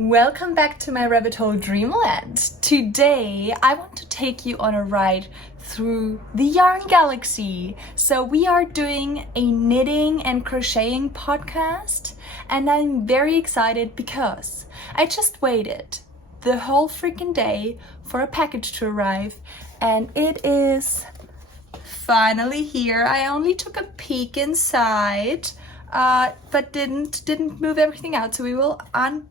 Welcome back to my rabbit hole dreamland. Today I want to take you on a ride through the yarn galaxy. So we are doing a knitting and crocheting podcast, and I'm very excited because I just waited the whole freaking day for a package to arrive, and it is finally here. I only took a peek inside, but didn't move everything out, so we will unpack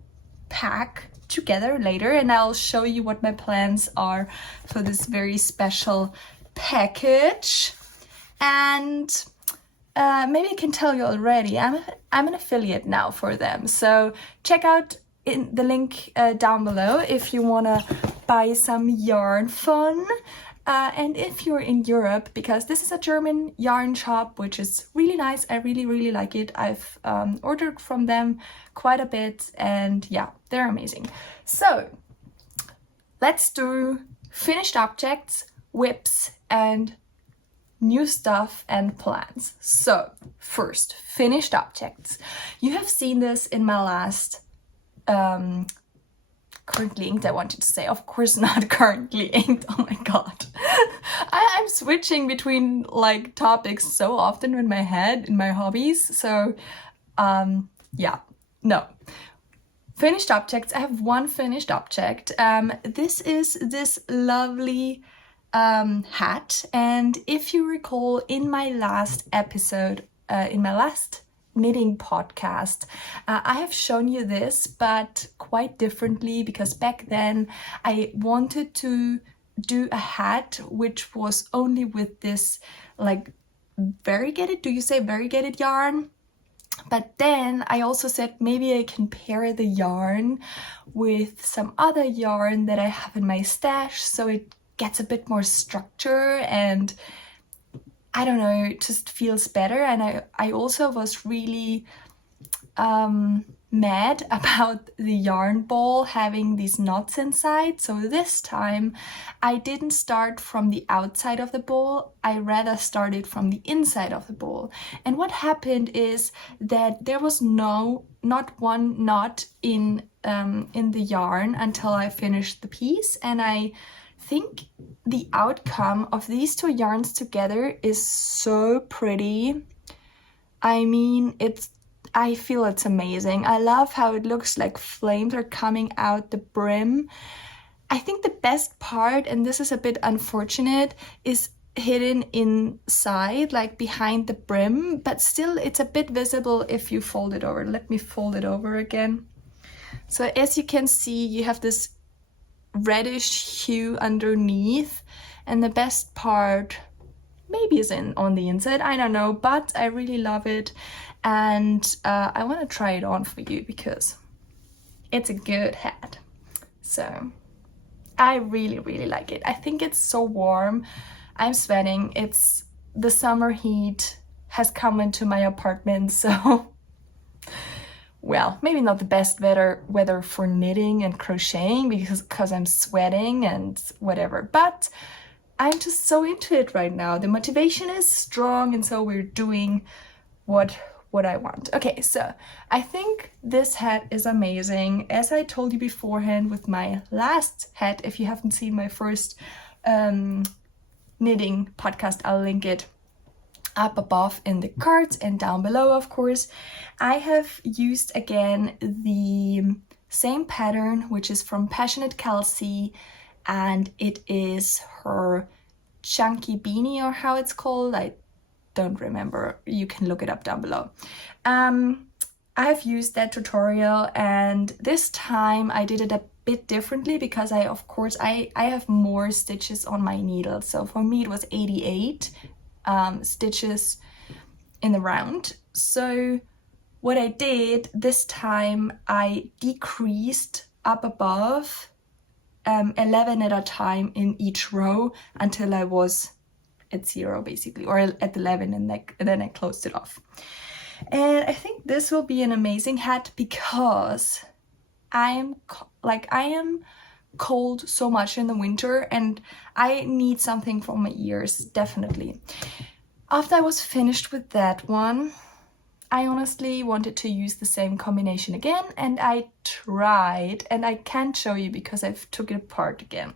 together later, and I'll show you what my plans are for this very special package. And maybe I can tell you already, I'm an affiliate now for them, so check out in the link down below if you want to buy some yarn fun. And if you're in Europe, because this is a German yarn shop, which is really nice. I really like it. I've ordered from them quite a bit, and yeah, they're amazing. So let's do finished objects, whips, and new stuff and plans. So first, finished objects. You have seen this in my last currently inked, I wanted to say. Of course not currently inked. Oh my god. I'm switching between like topics so often in my head, in my hobbies. So yeah, no. Finished objects. I have one finished object. This is this lovely hat. And if you recall, in my last episode, in my last knitting podcast, I have shown you this, but quite differently, because back then I wanted to do a hat which was only with this like variegated, do you say variegated yarn? But then I also said maybe I can pair the yarn with some other yarn that I have in my stash, so it gets a bit more structure, and I don't know, it just feels better. And I also was really mad about the yarn ball having these knots inside. So this time I didn't start from the outside of the ball, I rather started from the inside of the ball. And what happened is that there was not one knot in the yarn until I finished the piece, and I think the outcome of these two yarns together is so pretty. I mean, I feel it's amazing. I love how it looks like flames are coming out the brim. I think the best part, and this is a bit unfortunate, is hidden inside, like behind the brim, but still it's a bit visible if you fold it over. Let me fold it over again. So as you can see, you have this reddish hue underneath, and the best part maybe is on the inside, I don't know, but I really love it, and I want to try it on for you because it's a good hat. So I really like it. I think it's so warm. I'm sweating. It's the summer heat has come into my apartment, so well, maybe not the best weather for knitting and crocheting because I'm sweating and whatever, but I'm just so into it right now. The motivation is strong, and so we're doing what I want. Okay, so I think this hat is amazing. As I told you beforehand with my last hat, if you haven't seen my first knitting podcast, I'll link it up above in the cards and down below, of course. I have used again the same pattern, which is from Passionate Kelsey, and it is her Junky Beanie, or how it's called. I don't remember. You can look it up down below. I've used that tutorial, and this time I did it a bit differently because I have more stitches on my needle. So for me it was 88 stitches in the round. So what I did this time, I decreased up above 11 at a time in each row until I was at 0 basically, or at 11, and then I closed it off. And I think this will be an amazing hat because I am cold so much in the winter, and I need something for my ears, definitely. After I was finished with that one, I honestly wanted to use the same combination again, and I tried, and I can't show you because I've took it apart again.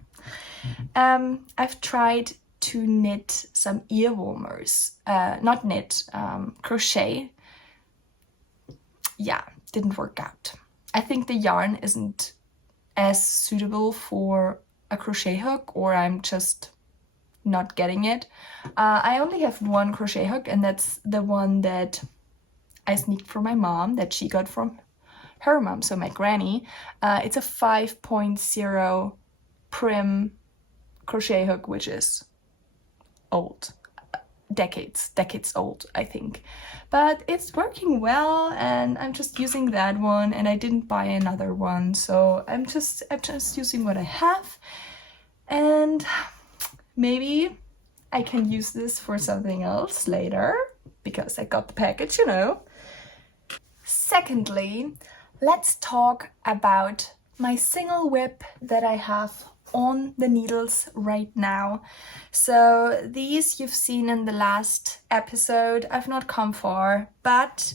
I've tried to knit some ear warmers, not knit, crochet. Yeah, didn't work out. I think the yarn isn't as suitable for a crochet hook, or I'm just not getting it. I only have one crochet hook, and that's the one that I sneaked from my mom, that she got from her mom, so my granny. It's a 5.0 Prym crochet hook, which is old, decades old, I think, but it's working well, and I'm just using that one, and I didn't buy another one, so I'm just using what I have, and maybe I can use this for something else later because I got the package, you know. Secondly, let's talk about my single whip that I have on the needles right now. So these you've seen in the last episode. I've not come far, but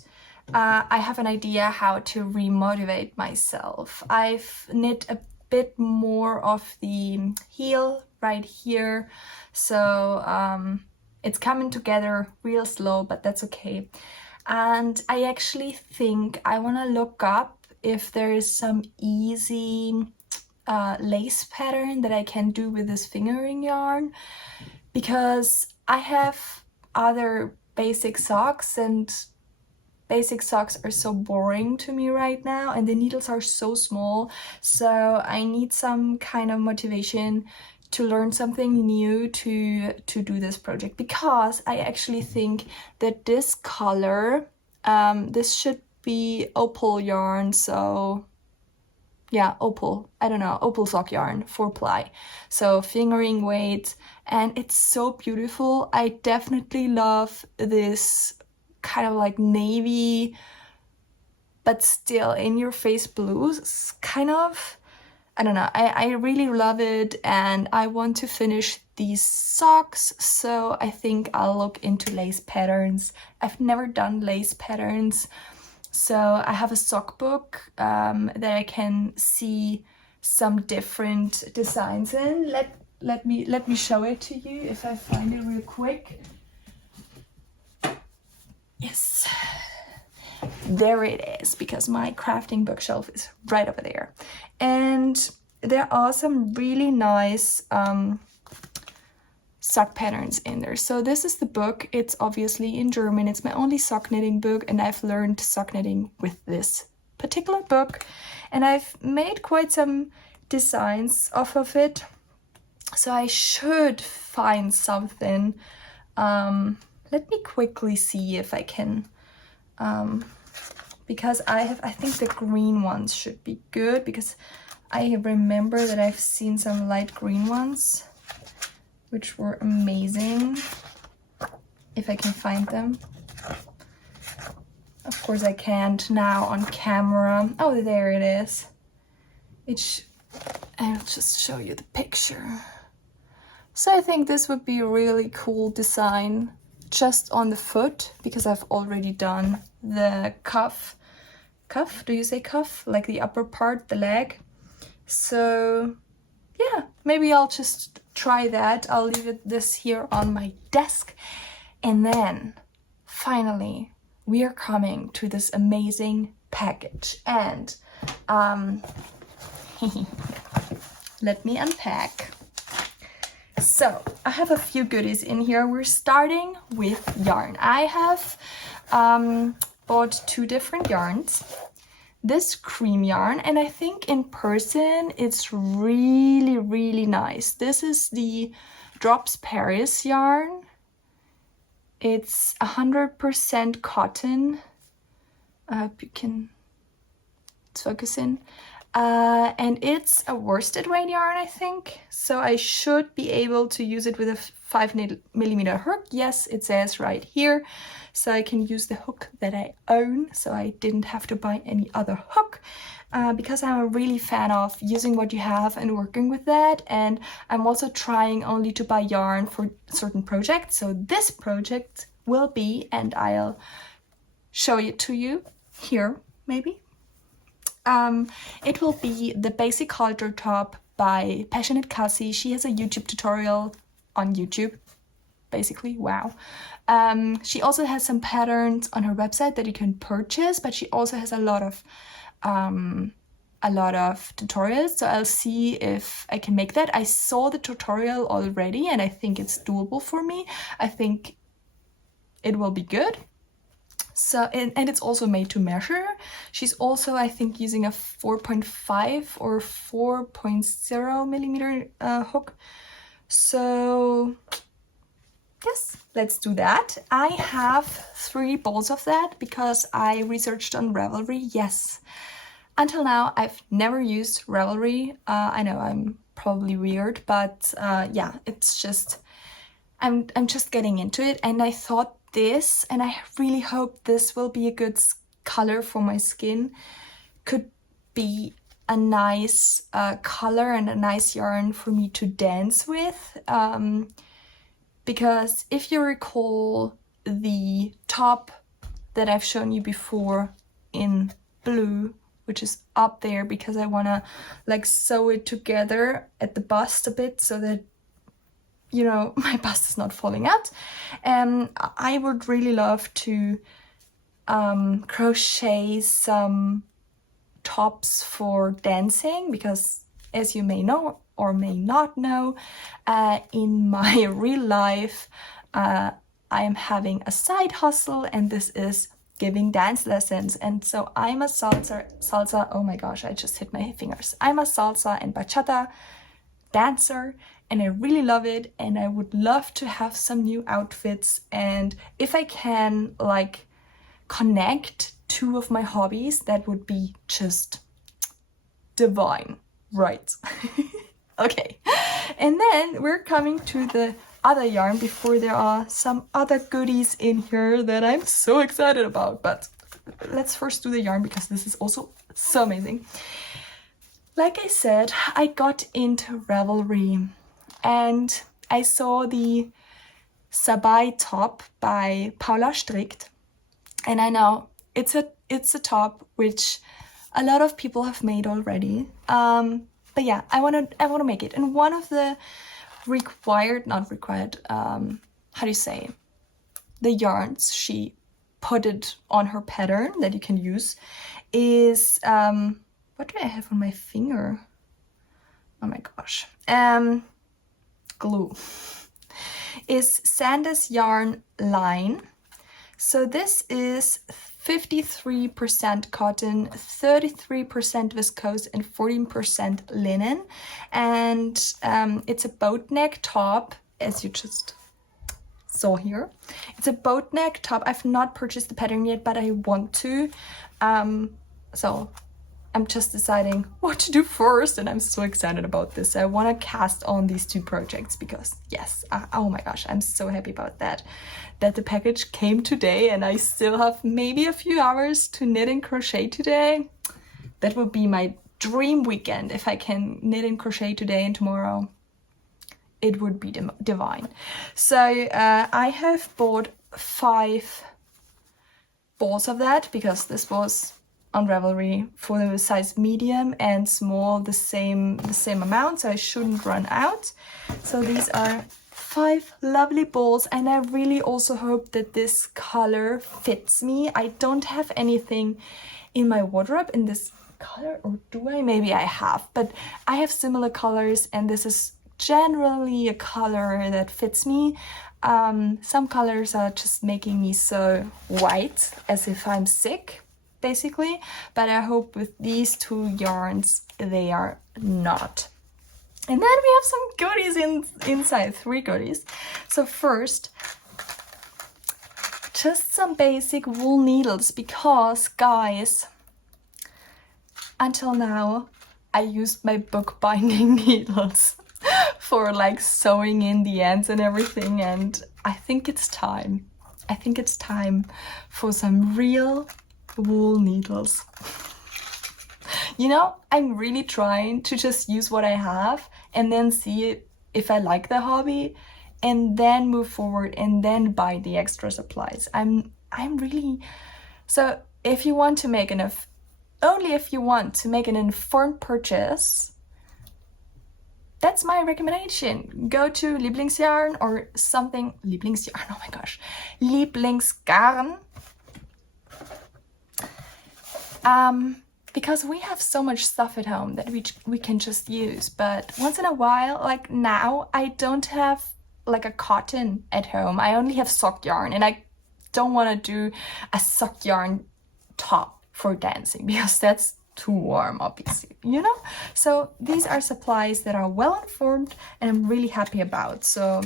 I have an idea how to remotivate myself. I've knit a bit more of the heel right here, so it's coming together real slow, but that's okay. And I actually think I want to look up if there is some easy lace pattern that I can do with this fingering yarn, because I have other basic socks, and basic socks are so boring to me right now, and the needles are so small, so I need some kind of motivation to learn something new to do this project, because I actually think that this color, this should be opal yarn, so yeah, opal, I don't know, opal sock yarn, 4-ply, so fingering weight, and it's so beautiful. I definitely love this kind of like navy, but still in your face blues, kind of, I don't know, I really love it, and I want to finish these socks, so I think I'll look into lace patterns. I've never done lace patterns, so I have a sock book that I can see some different designs in. Let me show it to you if I find it real quick. Yes, there it is, because my crafting bookshelf is right over there. And there are some really nice sock patterns in there. So this is the book. It's obviously in German. It's my only sock knitting book, and I've learned sock knitting with this particular book, and I've made quite some designs off of it, so I should find something. Let me quickly see if I can, because I think the green ones should be good, because I remember that I've seen some light green ones which were amazing. If I can find them. Of course I can't now on camera. Oh, there it is. I'll just show you the picture. So I think this would be a really cool design just on the foot, because I've already done the cuff. Cuff? Do you say cuff? Like the upper part, the leg. So yeah, maybe I'll just try that. I'll leave this here on my desk. And then finally we are coming to this amazing package, and let me unpack. So I have a few goodies in here. We're starting with yarn. I have bought 2 different yarns. This cream yarn, and I think in person it's really, really nice. This is the Drops Paris yarn. It's 100% cotton. I hope you can focus in. And it's a worsted weight yarn, I think. So I should be able to use it with a 5mm hook. Yes, it says right here. So I can use the hook that I own. So I didn't have to buy any other hook, because I'm a really fan of using what you have and working with that. And I'm also trying only to buy yarn for certain projects. So this project will be, and I'll show it to you here, maybe. It will be the basic halter top by Passionate Cassie. She has a YouTube tutorial on YouTube, basically. Wow. She also has some patterns on her website that you can purchase, but she also has a lot of tutorials, so I'll see if I can make that. I saw the tutorial already and I think it's doable for me. I think it will be good. So, and it's also made to measure. She's also, I think, using a 4.5 or 4.0 millimeter hook. So yes, let's do that. I have 3 balls of that because I researched on Ravelry. Yes, until now I've never used Ravelry. I know I'm probably weird, but yeah, it's just I'm just getting into it, and I thought this, and I really hope this will be a good color for my skin, could be a nice color and a nice yarn for me to dance with. Because if you recall the top that I've shown you before in blue, which is up there because I want to like sew it together at the bust a bit so that, you know, my bust is not falling out. I would really love to crochet some tops for dancing because, as you may know or may not know, in my real life I am having a side hustle, and this is giving dance lessons. And so I'm a salsa, oh my gosh, I just hit my fingers. I'm a salsa and bachata dancer, and I really love it, and I would love to have some new outfits. And if I can like connect 2 of my hobbies, that would be just divine, right? Okay, and then we're coming to the other yarn before there are some other goodies in here that I'm so excited about. But let's first do the yarn because this is also so amazing. Like I said, I got into Ravelry and I saw the Sabai top by Paula Strickt, and I know it's a top which a lot of people have made already. But yeah, I wanna make it. And one of the not required, how do you say, the yarns she put it on her pattern that you can use is what do I have on my finger? Oh my gosh. Glue. Is Sandnes yarn line. So this is 53% cotton, 33% viscose, and 14% linen. And it's a boat neck top, as you just saw here. It's a boat neck top. I've not purchased the pattern yet, but I want to. So I'm just deciding what to do first, and I'm so excited about this. I want to cast on these 2 projects because yes, oh my gosh, I'm so happy about that the package came today, and I still have maybe a few hours to knit and crochet today. That would be my dream weekend if I can knit and crochet today and tomorrow. It would be divine. So I have bought 5 balls of that because this was on Ravelry for the size medium and small, the same amount, so I shouldn't run out. So these are 5 lovely balls, and I really also hope that this color fits me. I don't have anything in my wardrobe in this color, or do I? Maybe I have, but I have similar colors, and this is generally a color that fits me. Some colors are just making me so white, as if I'm sick, basically, but I hope with these 2 yarns they are not. And then we have some goodies inside, 3 goodies. So first, just some basic wool needles, because guys, until now I used my bookbinding needles for like sewing in the ends and everything, and I think it's time. I think it's time for some real wool needles. You know, I'm really trying to just use what I have and then see if I like the hobby, and then move forward and then buy the extra supplies. I'm really So if you want to make only if you want to make an informed purchase, that's my recommendation. Go to Lieblingsgarn or something. Lieblingsgarn, oh my gosh. Lieblingsgarn. Because we have so much stuff at home that we can just use. But once in a while, like now, I don't have like a cotton at home. I only have sock yarn, and I don't want to do a sock yarn top for dancing because that's too warm, obviously, you know? So these are supplies that are well informed and I'm really happy about. So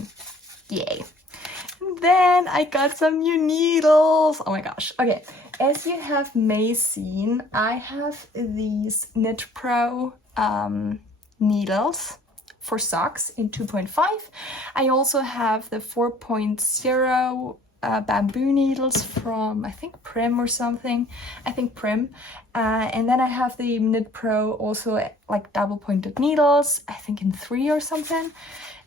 yay. And then I got some new needles. Oh my gosh. Okay. As you have may seen, I have these KnitPro needles for socks in 2.5. I also have the 4.0 bamboo needles from, I think, Prym or something. I think Prym. And then I have the KnitPro also like double pointed needles, I think in 3 or something.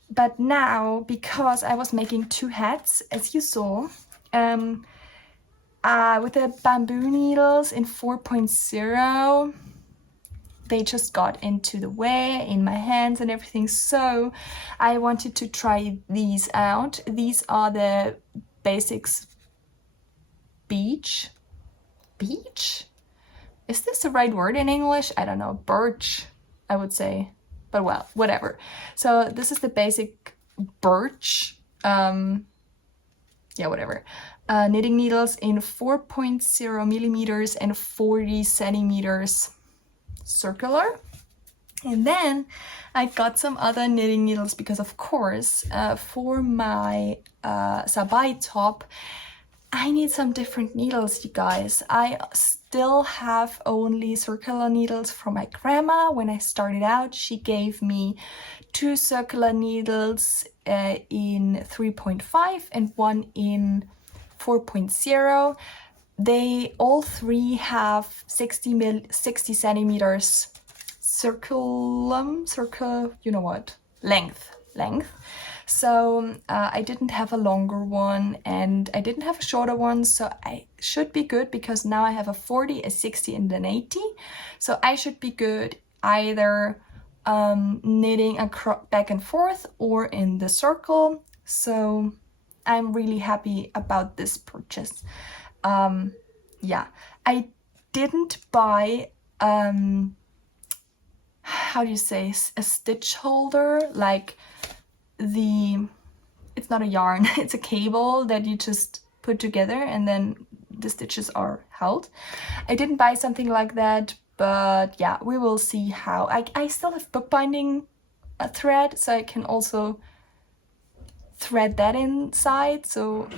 But now, because I was making 2 hats, as you saw, with the bamboo needles in 4.0, they just got into the way in my hands and everything. So I wanted to try these out. These are the Basix Beach? Is this the right word in English? I don't know. Birch, I would say. But well, whatever. So this is the basic Birch. Yeah, whatever. Knitting needles in 4.0 millimeters and 40 centimeters circular. And then I got some other knitting needles because, of course, for my Sabai top, I need some different needles, you guys. I still have only circular needles from my grandma. When I started out, she gave me 2 circular needles in 3.5 and 1 in 4.0. They all 3 have 60 centimeters circle, you know what, length. So I didn't have a longer one and I didn't have a shorter one, so I should be good because now I have a 40, a 60 and an 80. So I should be good either knitting back and forth or in the circle. So I'm really happy about this purchase. Yeah, I didn't buy how do you say, a stitch holder, like it's not a yarn, it's a cable that you just put together and then the stitches are held. I didn't buy something like that, but yeah, we will see how. I still have bookbinding thread, so I can also thread that inside, so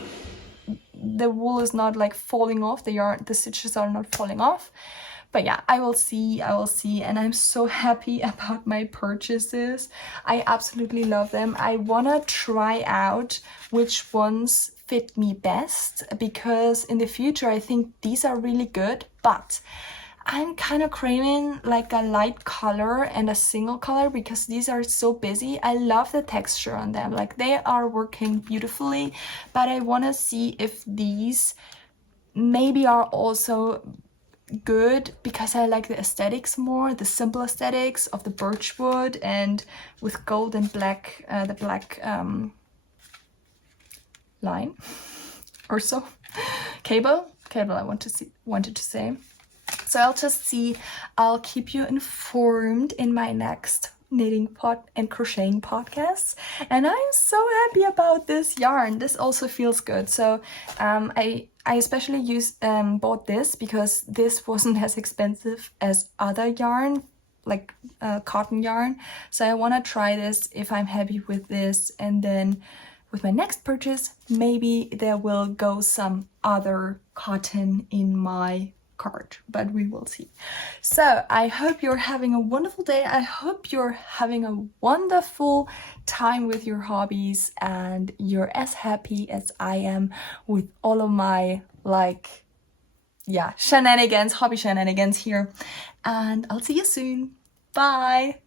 the wool is not like falling off, the stitches are not falling off. But yeah, I will see, and I'm so happy about my purchases. I absolutely love them. I wanna try out which ones fit me best, because in the future I think these are really good, but I'm kind of craving like a light color and a single color because these are so busy. I love the texture on them, like they are working beautifully, but I want to see if these maybe are also good because I like the aesthetics more, the simple aesthetics of the birch wood and with gold and black, the black line or so, cable I wanted to say. So I'll just see, I'll keep you informed in my next knitting and crocheting podcasts, and I'm so happy about this yarn. This also feels good. So I especially bought this because this wasn't as expensive as other yarn, like cotton yarn. So I want to try this if I'm happy with this, and then with my next purchase maybe there will go some other cotton in my cart, but we will see. So I hope you're having a wonderful day. I hope you're having a wonderful time with your hobbies and you're as happy as I am with all of my hobby shenanigans here. And I'll see you soon. Bye.